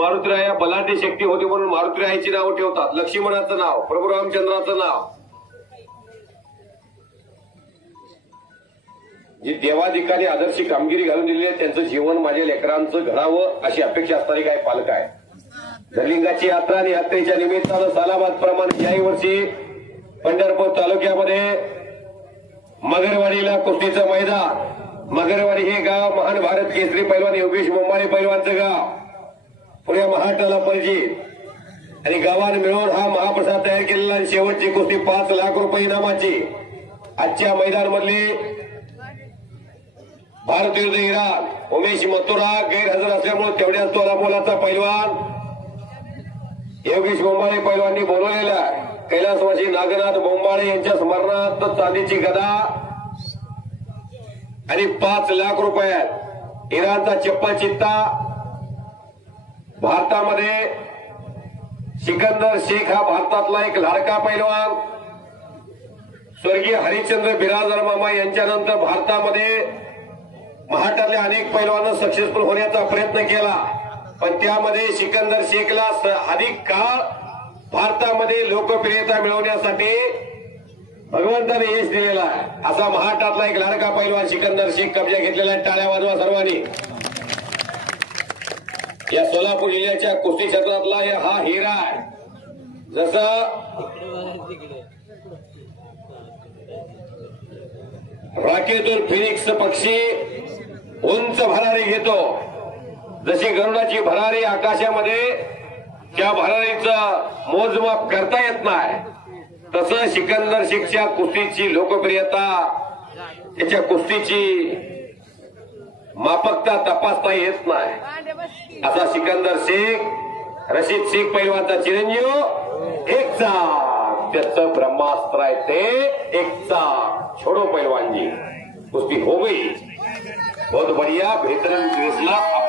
मारुतीराय या बलाढ्य शक्ती होती म्हणून मारुतीरायाची नाव ठेवतात. लक्ष्मणाचं नाव, प्रभू रामचंद्राचं नाव, जी देवाधिकाने आदर्शी कामगिरी घालून दिलेली आहे त्यांचं जीवन माझ्या लेकरांचं घडावं अशी अपेक्षा असणारी काही पालक आहे. दलिंगाची यात्रा आणि यात्रेच्या निमित्तानं सालाबाद प्रमाणे याही वर्षी पंढरपूर तालुक्यामध्ये मगरवाडीला कुस्तीचं मैदान. मगरवाडी हे गाव महान भारत केसरी पैलवान योगेश मोंबाळे पैलवानचं गाव, पुण्या महाराष्ट्राला परिचित. आणि गावाने मिळून हा महाप्रसाद तयार केलेला आणि शेवटची कुस्ती 5 लाख रुपये इनामाची. आजच्या मैदानामधली भारतीय इराण उमेश मथुरा गैरहजर असल्यामुळे तेवढ्याच तोला मोलाचा पैलवान योगेश मोंबाळे पैलवाननी बोलवलेला आहे. कैलासवासी नागनाथ बोंबाळे यांच्या स्मरणार्थ चांदीची गदा आणि 5 लाख रुपयात इराणचा चप्पल चित्ता. भारतामध्ये सिकंदर शेख हा भारतातला एक लाडका पैलवान. स्वर्गीय हरिश्चंद्र बिराजदार मामा यांच्यानंतर भारतामध्ये महाराष्ट्रातल्या अनेक पैलवानांना सक्सेसफुल होण्याचा प्रयत्न केला, पण त्यामध्ये सिकंदर शेखला अधिक काळ भारतामध्ये लोकप्रियता मिळवण्यासाठी भगवंताने यश दिलेला आहे. असा महाराष्ट्रातला एक लाडका पैलवान सिकंदर शेख कब्जा घेतलेला आहे. टाळ्या वाजवा सर्वांनी. या सोलापूर जिल्ह्याच्या कुस्ती क्षेत्रातला हा हिरा आहे. जसं राखेतून फिनिक्स पक्षी उंच भरारी घेतो, जशी गरुडाची भरारी आकाशामध्ये त्या भरारीचं मोजमाप करता येत नाही, तसं सिकंदर शेखच्या कुस्तीची लोकप्रियता, त्याच्या कुस्तीची मापकता तपासता येत नाही. असा सिकंदर शेख रशीद शेख पैलवानचा चिरंजीव एक चाक, त्याचं ब्रह्मास्त्र आहे ते एक चाक. छोड़ो पहलवान जी, कुश्ती हो गई, बहुत बढ़िया, बेहतरीन फैसला.